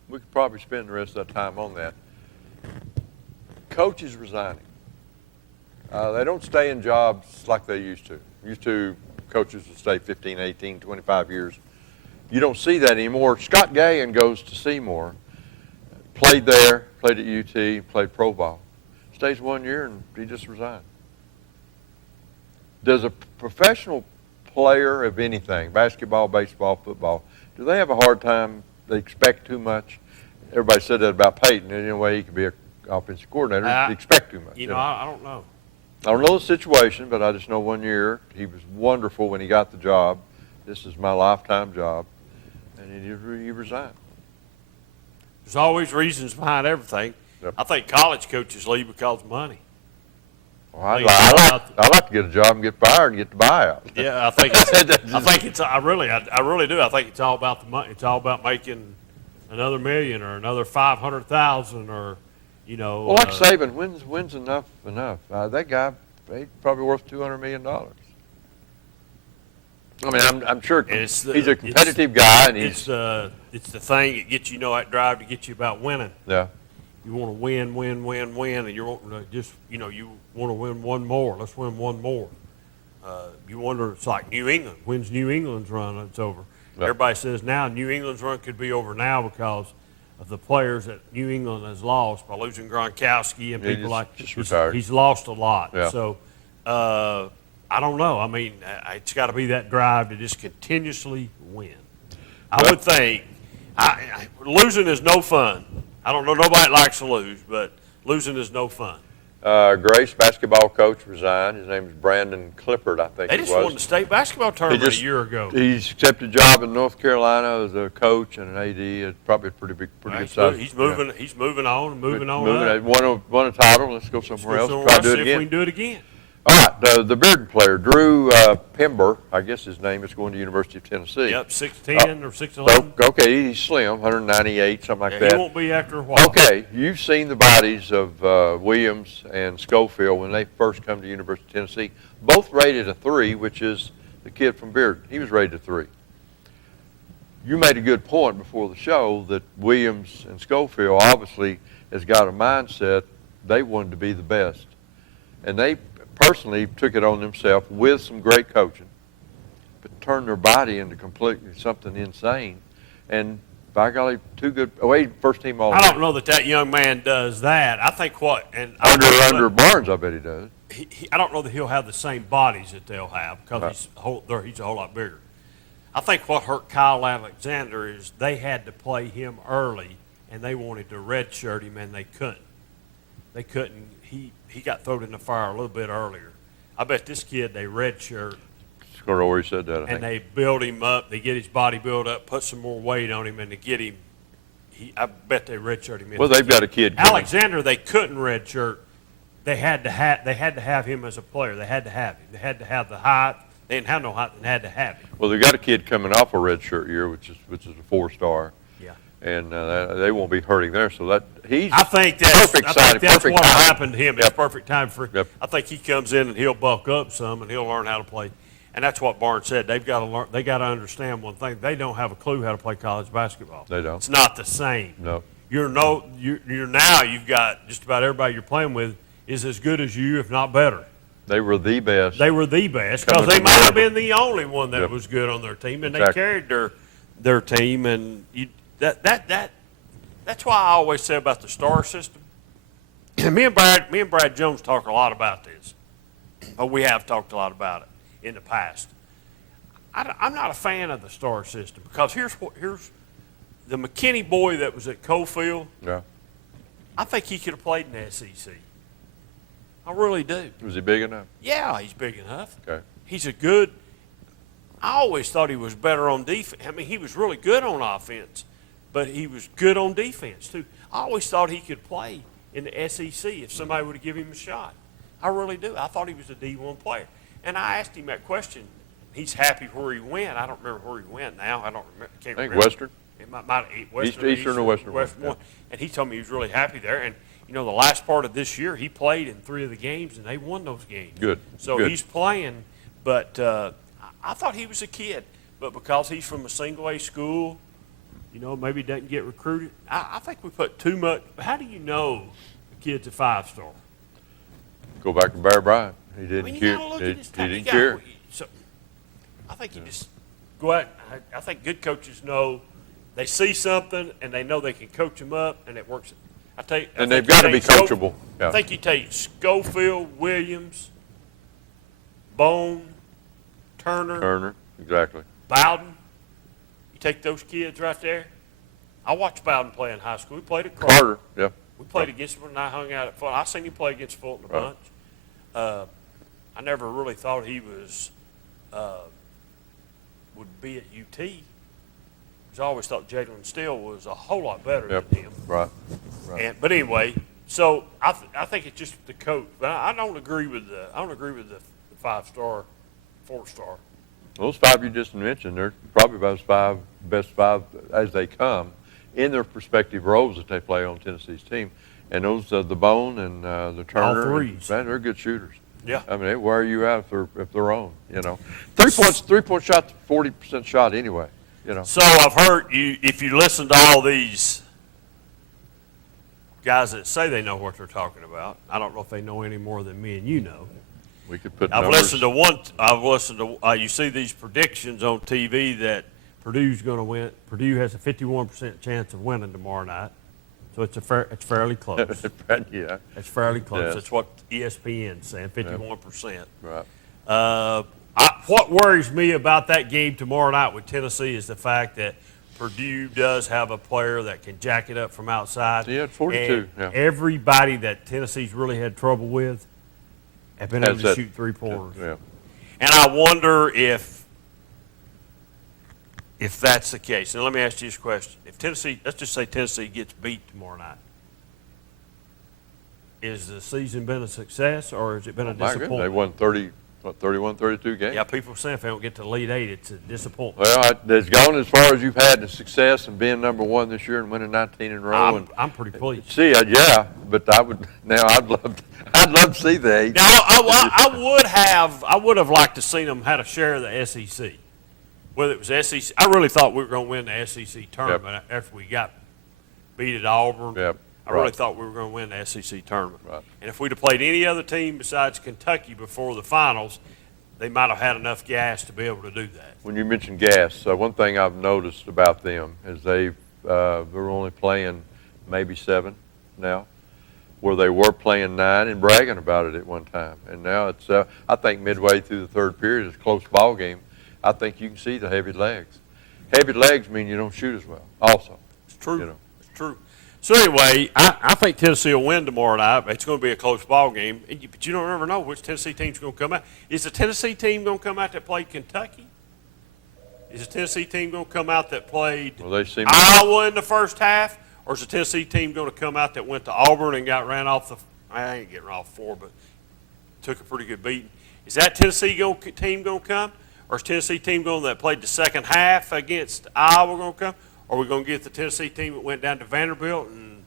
we could probably spend the rest of that time on that. Coaches resigning. They don't stay in jobs like they used to. Used to, coaches would stay 15, 18, 25 years. You don't see that anymore. Scott Gahan goes to Seymour, played there, played at UT, played pro ball. Stays 1 year and he just resigned. Does a professional player of anything, basketball, baseball, football, do they have a hard time? They expect too much? Everybody said that about Peyton. In a way, he could be an offensive coordinator. They expect too much. I don't know. I don't know the situation, but I just know 1 year he was wonderful when he got the job. This is my lifetime job, and he resigned. There's always reasons behind everything. Yep. I think college coaches leave because of money. Well, I like to get a job and get fired and get the buyout. Yeah, I think I really do. I think it's all about the money. It's all about making another million or another 500,000 or, you know. Well, like Saban, when's enough? That guy, he's probably worth $200 million. I mean, I'm sure he's a competitive guy, and it's the thing that gets you, that drive to get you about winning. Yeah. You want to win, and you want to just, you want to win one more. Let's win one more. You wonder, it's like New England. When's New England's run? It's over. Yep. Everybody says now New England's run could be over now because of the players that New England has lost by losing Gronkowski and people he's lost a lot. Yeah. So I don't know. I mean, it's got to be that drive to just continuously win. I would think losing is no fun. I don't know. Nobody likes to lose, but losing is no fun. Grace basketball coach resigned. His name is Brandon Clifford, I think. They just won the state basketball tournament a year ago. He's accepted a job in North Carolina as a coach and an AD. It's probably a pretty good size. He's moving. He's moving on and moving on. Won a title. Let's go somewhere else. Try to do it again. See if we can do it again. All right, the Beard player, Drew Pember, I guess his name is going to University of Tennessee. Yep, 6'10" or 6'11". Okay, he's slim, 198, something like that. He won't be after a while. Okay, you've seen the bodies of Williams and Schofield when they first come to University of Tennessee. Both rated a 3, which is the kid from Beard. He was rated a 3. You made a good point before the show that Williams and Schofield obviously has got a mindset they wanted to be the best. And they personally took it on themselves with some great coaching, but turned their body into completely something insane. And by golly, too good. First team all. I don't know that young man does that. I think under Barnes, I bet he does. I don't know that he'll have the same bodies that they'll have because he's a whole lot bigger. I think what hurt Kyle Alexander is they had to play him early, and they wanted to redshirt him, and they couldn't. They couldn't. He got thrown in the fire a little bit earlier. I bet this kid, they redshirt. Scott already said that, I think. And they build him up. They get his body built up, put some more weight on him, and to get him, I bet they redshirt him. Well, they've got a kid. Alexander, they couldn't redshirt. They had to have him as a player. They had to have him. They had to have the height. They didn't have no height. They had to have him. Well, they got a kid coming off a redshirt year, which is a 4-star. Yeah. And they won't be hurting there. So I think that's what happened to him. It's perfect time for him. Yep. I think he comes in and he'll bulk up some and he'll learn how to play. And that's what Barnes said. They've got to learn. They got to understand one thing. They don't have a clue how to play college basketball. They don't. It's not the same. No. You're now. You've got just about everybody you're playing with is as good as you, if not better. They were the best. They were the best because they might have been the only one that was good on their team, and they carried their team. And that's why I always say about the star system. me and Brad Jones talk a lot about this, but we have talked a lot about it in the past. I'm not a fan of the star system because here's the McKinney boy that was at Cofield. Yeah. I think he could have played in the SEC. I really do. Was he big enough? Yeah, he's big enough. Okay. He's a good. I always thought he was better on defense. I mean, he was really good on offense, but he was good on defense too. I always thought he could play in the SEC if somebody would have given him a shot. I really do. I thought he was a D1 player. And I asked him that question. He's happy where he went. I don't remember where he went now. I don't remember. I think Western. It might Eastern or Western. Western one. And he told me he was really happy there. And the last part of this year, he played in 3 of the games, and they won those games. Good. So he's playing, but I thought he was a kid. But because he's from a single-A school, maybe doesn't get recruited. I think we put too much. How do you know the kid's a 5-star? Go back to Bear Bryant. He didn't care. He didn't care. So I think you just go out. I think good coaches know they see something and they know they can coach them up, and it works. And they've got to be coachable. I think you take Schofield, Williams, Bone, Turner, exactly. Bowden. You take those kids right there. I watched Bowden play in high school. We played at Carter. Yeah. We played against him, and I hung out at Fulton. I seen him play against Fulton a bunch. I never really thought he would be at UT. I always thought Jalen Steele was a whole lot better Yep. than him. Right. But anyway, so I think it's just the coach. But I don't agree with the 5-star, 4-star. Those 5 you just mentioned, they're probably about as best 5 as they come in their respective roles that they play on Tennessee's team. And those, the Bone and the Turner, all threes. Man, they're good shooters. Yeah. I mean, they wear you out if they're on. 3-point shot, 40% shot anyway. So I've heard if you listen to all these guys that say they know what they're talking about, I don't know if they know any more than me and you know. We could put I've numbers. listened to you see these predictions on TV that Purdue's going to win. Purdue has a 51% chance of winning tomorrow night. So it's fairly close. Yeah. It's fairly close. Yes. That's what ESPN's saying, 51%. Right. What worries me about that game tomorrow night with Tennessee is the fact that Purdue does have a player that can jack it up from outside. He had 42. And everybody that Tennessee's really had trouble with have been able to shoot three-pointers. Yeah. And I wonder if that's the case. And let me ask you this question. If Tennessee, let's just say Tennessee gets beat tomorrow night, is the season been a success or has it been a disappointment? They won 31, 32 games. Yeah, people are saying if they don't get to the Elite Eight, it's a disappointment. Well, it's gone as far as you've had the success and being number 1 this year and winning 19 in a row. I'm pretty pleased. But I'd love to see the 8. Now, I would have liked to seen them had a share of the SEC. Whether it was SEC, I really thought we were going to win the SEC tournament after we got beat at Auburn. I really thought we were going to win the SEC tournament. Right. And if we'd have played any other team besides Kentucky before the finals, they might have had enough gas to be able to do that. When you mentioned gas, one thing I've noticed about them is they're only playing maybe 7 now, where they were playing 9 and bragging about it at one time. And now it's, I think midway through the third period, it's a close ball game. I think you can see the heavy legs. Heavy legs mean you don't shoot as well also. It's true. It's true. So anyway, I think Tennessee will win tomorrow night. It's going to be a close ball game, but you don't ever know which Tennessee team's going to come out. Is the Tennessee team going to come out that played Kentucky? Is the Tennessee team going to come out that played Iowa in the first half? Or is the Tennessee team going to come out that went to Auburn and got ran off I ain't getting off 4, but took a pretty good beating? Is that Tennessee team going to come? Or is Tennessee team that played the second half against Iowa going to come? Or are we going to get the Tennessee team that went down to Vanderbilt and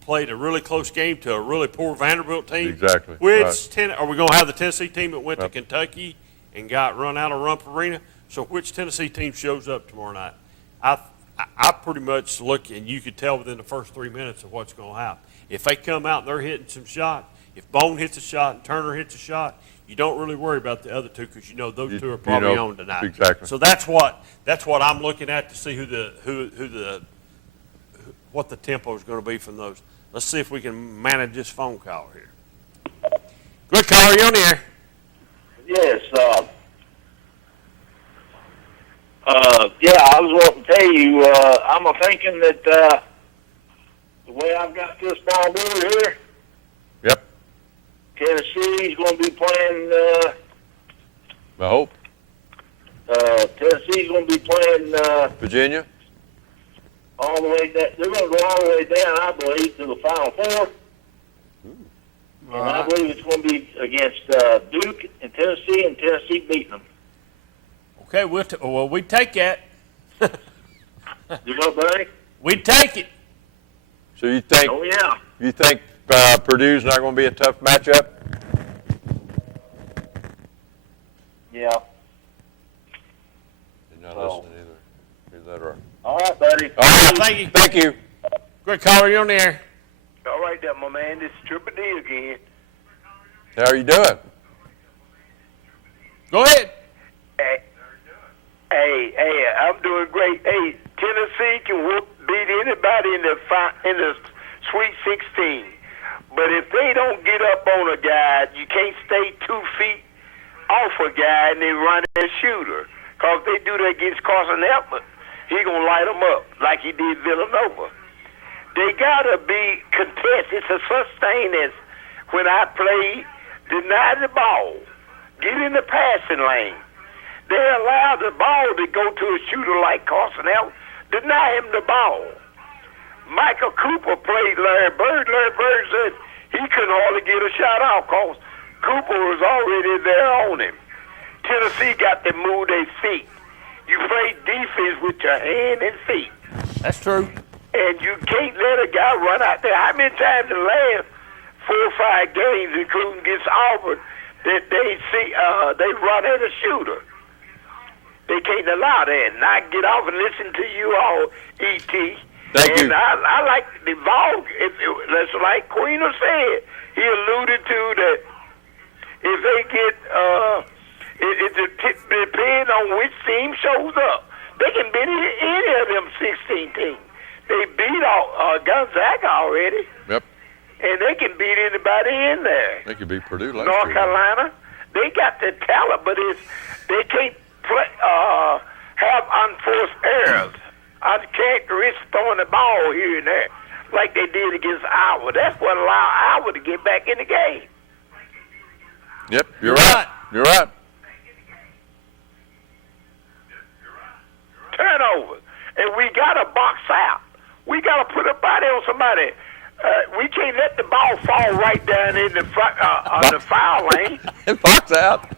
played a really close game to a really poor Vanderbilt team? Exactly. Are we going to have the Tennessee team that went to Kentucky and got run out of Rump Arena? So which Tennessee team shows up tomorrow night? I pretty much look, and you could tell within the first 3 minutes of what's going to happen. If they come out and they're hitting some shots, if Bone hits a shot and Turner hits a shot, you don't really worry about the other two because you know those two are probably on tonight. Exactly. So that's what I'm looking at to see what the tempo is going to be from those. Let's see if we can manage this phone call here. Good caller, you're on the air. Yes. I was wanting to tell you, I'm thinking that the way I've got this ball moving here. Yep. Tennessee's going to be playing. I hope. Tennessee's going to be playing. Virginia. All the way down. They're going to go all the way down, I believe, to the Final Four. And I believe it's going to be against Duke and Tennessee beating them. Okay, we'd take that. You know, buddy? We'd take it. So you think? Oh yeah. You think Purdue's not going to be a tough matchup? Yeah. You're not listening either. Is that right? All right, buddy. All right, thank you. Thank you. Great caller, you're on the air. All right, there, my man. This is Triple D again. How are you doing? Go ahead. Hey, I'm doing great. Hey, Tennessee can beat anybody in the Sweet 16. But if they don't get up on a guy, you can't stay 2 feet off a guy and then run and shoot her. Because if they do that against Carson Edmonds, he going to light them up like he did Villanova. They got to be contested. It's a such thing as when I played, deny the ball, get in the passing lane. They allow the ball to go to a shooter like Carson Edmonds deny him the ball. Michael Cooper played Larry Bird. Larry Bird said he couldn't hardly get a shot off because Cooper was already there on him. Tennessee got to move their feet. You play defense with your hand and feet. That's true. And you can't let a guy run out there. How many times in the last 4 or 5 games, including against Auburn, that they run at a shooter? They can't allow that. And I get off and listen to you all, E.T. Thank you. I like the ball. That's like Queener said. He alluded to that if they get, it depends on which team shows up. They can beat any of them 16 teams. They beat Gonzaga already. Yep. And they can beat anybody in there. They could beat Purdue last North year. Carolina, they got the talent, but they can't play, have unforced errors. I can't risk throwing the ball here and there like they did against Iowa. That's what allowed Iowa to get back in the game. Yep, you're right. You're right. Turnovers. And we got to box out. We got to put a body on somebody. We can't let the ball fall right down in the foul lane. Box out.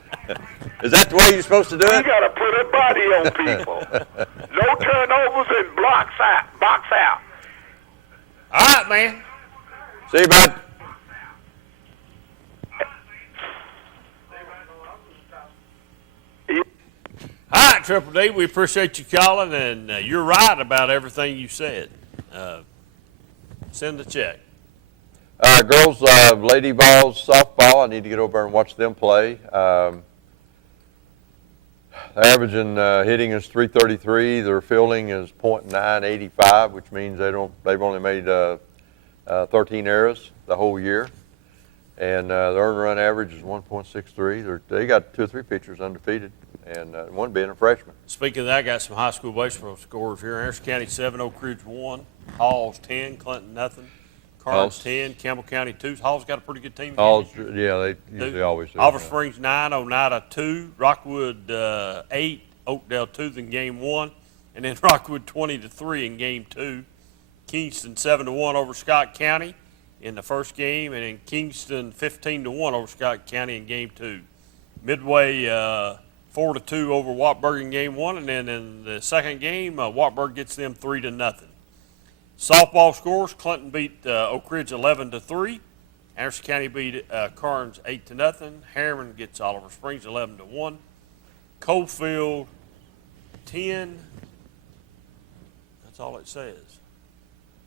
Is that the way you're supposed to do it? We got to put a body on people. No turnovers and box out. All right, man. See you, bud. All right, Triple D, we appreciate you calling, and you're right about everything you said. Send the check. Girls, lady balls, softball, I need to get over and watch them play. Averaging hitting is .333. Their fielding is .985, which means they've only made 13 errors the whole year. And their earned run average is 1.63. They got 2 or 3 pitchers undefeated, and one being a freshman. Speaking of that, I got some high school baseball scores here. Harrison County 7, Oak Ridge 1, Halls 10, Clinton nothing, Carnes 10, Campbell County 2. Hall's got a pretty good team. Halls, yeah, they usually always do. Oliver Springs 9, Oneida 2, Rockwood 8, Oakdale 2 in game 1, and then Rockwood 20-3 in game 2. Kingston 7-1 over Scott County in the first game, and then Kingston 15-1 over Scott County in game 2. Midway 4-2 over Wartburg in game 1, and then in the second game, Wartburg gets them 3-0. Softball scores: Clinton beat Oak Ridge 11-3. Anderson County beat Carnes 8-0. Harriman gets Oliver Springs 11-1. Coalfield 10. That's all it says.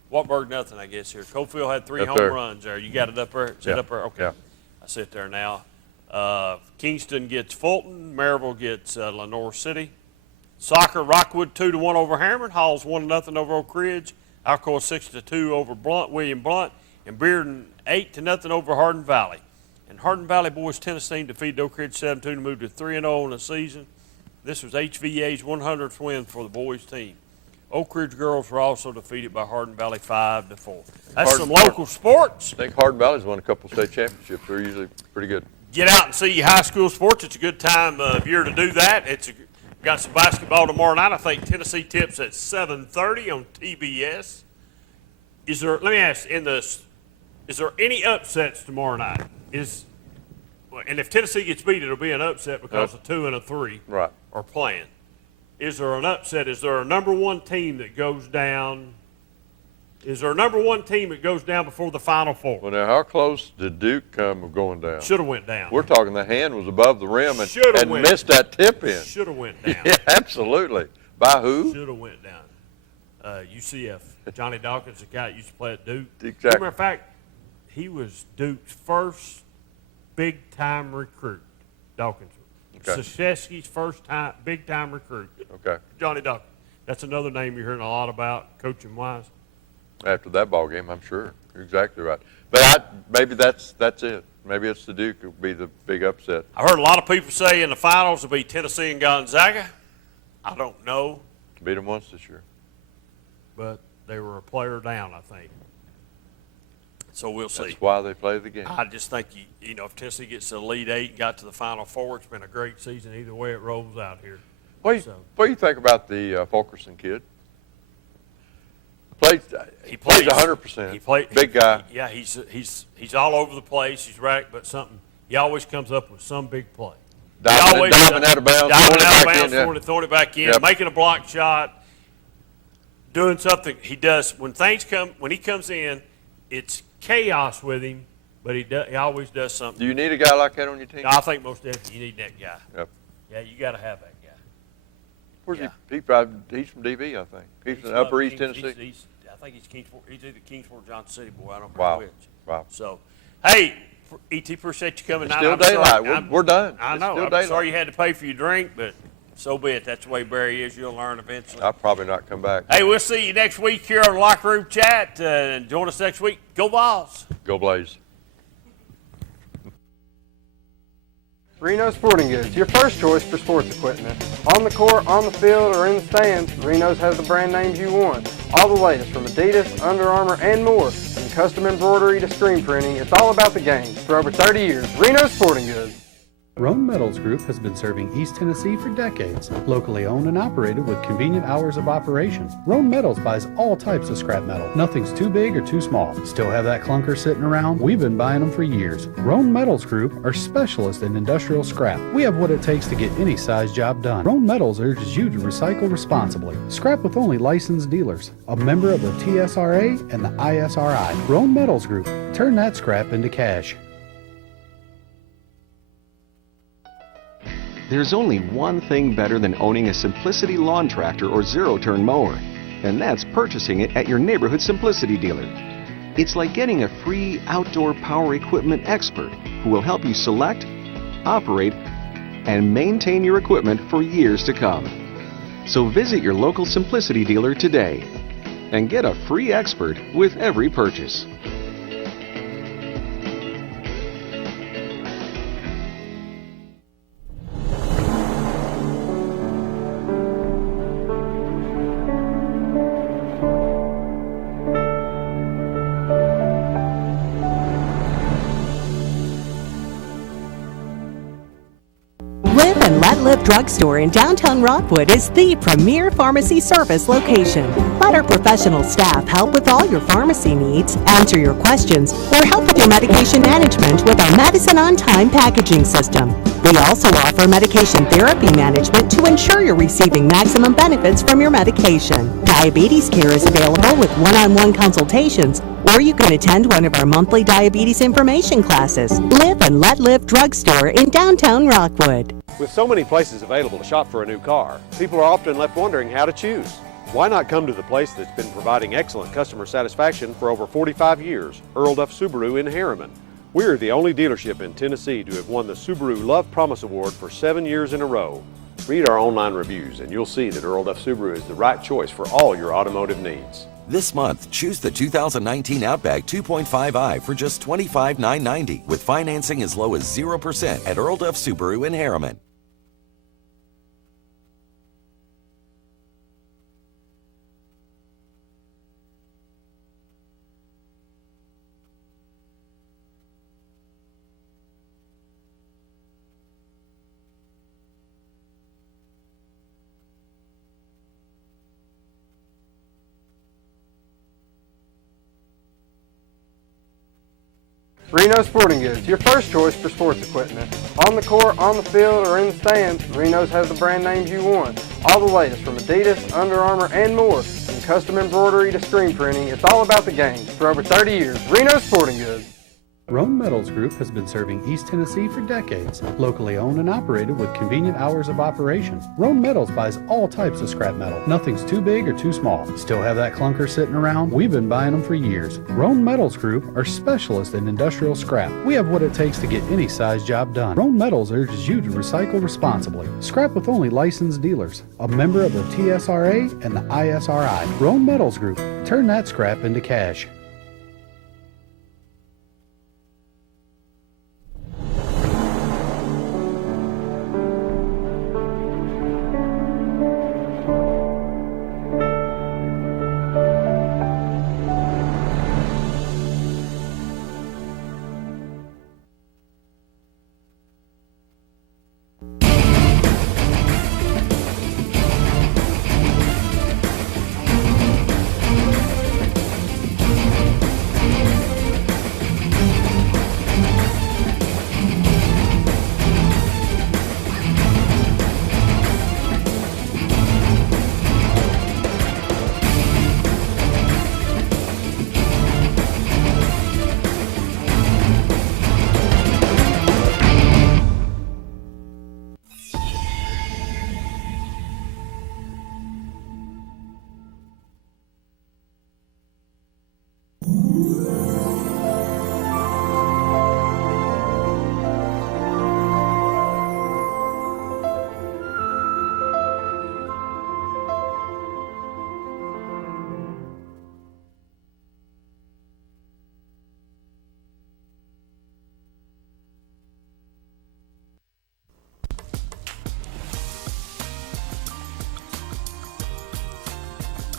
Wartburg nothing, I guess, here. Coalfield had 3 home runs there. You got it up there? Is it up there? Okay. Yeah. I sit there now. Kingston gets Fulton. Maryville gets Lenore City. Soccer, Rockwood 2-1 over Harriman. Halls 1-0 over Oak Ridge. Alcoa 6-2 over William Blunt. And Bearden 8-0 over Hardin Valley. And Hardin Valley boys tennis team defeated Oak Ridge 7-2 to move to 3-0 in the season. This was HVA's 100th win for the boys team. Oak Ridge girls were also defeated by Hardin Valley 5-4. That's some local sports. I think Hardin Valley's won a couple state championships. They're usually pretty good. Get out and see high school sports. It's a good time of year to do that. Got some basketball tomorrow night. I think Tennessee tips at 7:30 on TBS. Let me ask, is there any upsets tomorrow night? And if Tennessee gets beat, it'll be an upset because a 2 and a 3 are playing. Is there an upset? Is there a number one team that goes down? Is there a number one team that goes down before the Final Four? Well, now, how close did Duke come of going down? Should have went down. We're talking the hand was above the rim and missed that tip in. Should have went down. Yeah, absolutely. By who? Should have went down. UCF. Johnny Dawkins, the guy that used to play at Duke. Exactly. As a matter of fact, he was Duke's first big-time recruit, Dawkins. Okay. Krzyzewski's first big-time recruit. Okay. Johnny Dawkins. That's another name you're hearing a lot about, coaching-wise. After that ball game, I'm sure. You're exactly right. But maybe that's it. Maybe it's the Duke will be the big upset. I've heard a lot of people say in the finals it'll be Tennessee and Gonzaga. I don't know. Beat them once this year. But they were a player down, I think. So we'll see. That's why they play the game. I just think, if Tennessee gets to the Elite Eight and got to the Final Four, it's been a great season. Either way it rolls out here. What do you think about the Fulkerson kid? He plays 100%. He plays. Big guy. Yeah, he's all over the place. He's right, but something. He always comes up with some big play. Diving out of bounds, throwing it back in, making a block shot, doing something. He does when he comes in, it's chaos with him, but he always does something. Do you need a guy like that on your team? I think most definitely you need that guy. Yep. Yeah, you got to have that guy. Where's he? He's from DB, I think. He's from Upper East Tennessee. I think he's Kingsport. He's either Kingsport or Johnson City boy. I don't Wow. know which. Wow. So, hey, ET, appreciate you coming. It's still daylight. We're done. I know. I'm sorry you had to pay for your drink, but so be it. That's the way Barry is. You'll learn eventually. I'll probably not come back. Hey, we'll see you next week here on Locker Room Chat. Join us next week. Go Vols. Go Blaze. Reno Sporting Goods, your first choice for sports equipment. On the court, on the field, or in the stands, Reno's has the brand names you want. All the latest from Adidas, Under Armour, and more. From custom embroidery to screen printing, it's all about the game. For over 30 years, Reno Sporting Goods. Roan Metals Group has been serving East Tennessee for decades. Locally owned and operated with convenient hours of operation. Roan Metals buys all types of scrap metal. Nothing's too big or too small. Still have that clunker sitting around? We've been buying them for years. Roan Metals Group are specialists in industrial scrap. We have what it takes to get any size job done. Roan Metals urges you to recycle responsibly. Scrap with only licensed dealers. A member of the TSRA and the ISRI. Roan Metals Group. Turn that scrap into cash. There's only one thing better than owning a Simplicity lawn tractor or zero-turn mower, and that's purchasing it at your neighborhood Simplicity dealer. It's like getting a free outdoor power equipment expert who will help you select, operate, and maintain your equipment for years to come. So visit your local Simplicity dealer today and get a free expert with every purchase. Live Drugstore in downtown Rockwood is the premier pharmacy service location. Let our professional staff help with all your pharmacy needs, answer your questions, or help with your medication management with our Medicine on Time packaging system. We also offer medication therapy management to ensure you're receiving maximum benefits from your medication. Diabetes care is available with one-on-one consultations, or you can attend one of our monthly diabetes information classes. Live and Let Live Drugstore in downtown Rockwood. With so many places available to shop for a new car, people are often left wondering how to choose. Why not come to the place that's been providing excellent customer satisfaction for over 45 years, Earl Duff Subaru in Harriman? We're the only dealership in Tennessee to have won the Subaru Love Promise Award for 7 years in a row. Read our online reviews and you'll see that Earl Duff Subaru is the right choice for all your automotive needs. This month, choose the 2019 Outback 2.5i for just $25,990 with financing as low as 0% at Earl Duff Subaru in Harriman. Reno Sporting Goods, your first choice for sports equipment. On the court, on the field, or in the stands, Reno's has the brand names you want. All the latest from Adidas, Under Armour, and more. From custom embroidery to screen printing, it's all about the game. For over 30 years, Reno Sporting Goods. Roan Metals Group has been serving East Tennessee for decades. Locally owned and operated with convenient hours of operation. Roan Metals buys all types of scrap metal. Nothing's too big or too small. Still have that clunker sitting around? We've been buying them for years. Roan Metals Group are specialists in industrial scrap. We have what it takes to get any size job done. Roan Metals urges you to recycle responsibly. Scrap with only licensed dealers. A member of the TSRA and the ISRI. Roan Metals Group. Turn that scrap into cash.